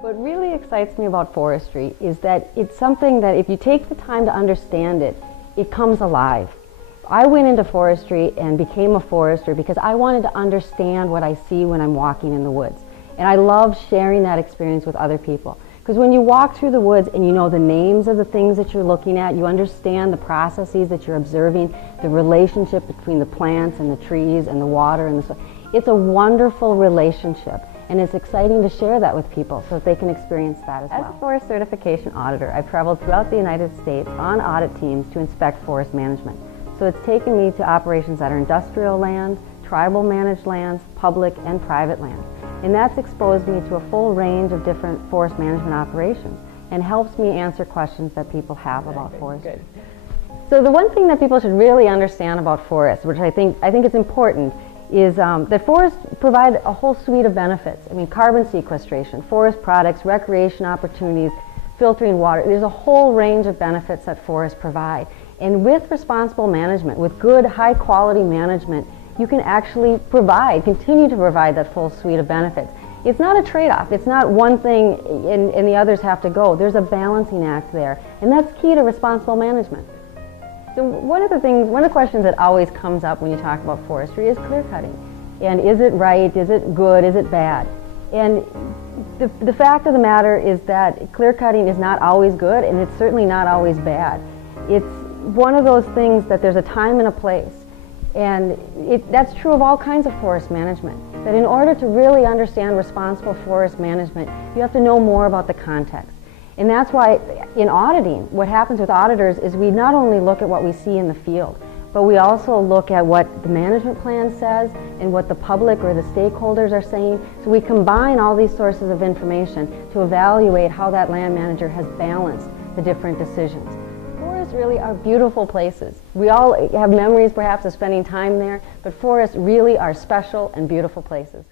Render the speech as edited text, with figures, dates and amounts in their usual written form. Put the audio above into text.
What really excites me about forestry is that it's something that if you take the time to understand it, it comes alive. I went into forestry and became a forester because I wanted to understand what I see when I'm walking in the woods. And I love sharing that experience with other people. Because when you walk through the woods and you know the names of the things that you're looking at, you understand the processes that you're observing, the relationship between the plants and the trees and the water and the soil. It's a wonderful relationship. And it's exciting to share that with people so that they can experience that as well. As a forest certification auditor, I've traveled throughout the United States on audit teams to inspect forest management. So it's taken me to operations that are industrial lands, tribal managed lands, public and private lands. And that's exposed me to a full range of different forest management operations and helps me answer questions that people have about forestry. So the one thing that people should really understand about forests, which I think it's important, is that forests provide a whole suite of benefits. I mean, carbon sequestration, forest products, recreation opportunities, filtering water. There's a whole range of benefits that forests provide. And with responsible management, with good, high-quality management, you can actually continue to provide that full suite of benefits. It's not a trade-off. It's not one thing and the others have to go. There's a balancing act there, and that's key to responsible management. So one of the questions that always comes up when you talk about forestry is clear cutting. And is it right? Is it good? Is it bad? And the fact of the matter is that clear cutting is not always good, and it's certainly not always bad. It's one of those things that there's a time and a place. And that's true of all kinds of forest management. That in order to really understand responsible forest management, you have to know more about the context. And that's why in auditing, what happens with auditors is we not only look at what we see in the field, but we also look at what the management plan says and what the public or the stakeholders are saying. So we combine all these sources of information to evaluate how that land manager has balanced the different decisions. Forests really are beautiful places. We all have memories perhaps of spending time there, but forests really are special and beautiful places.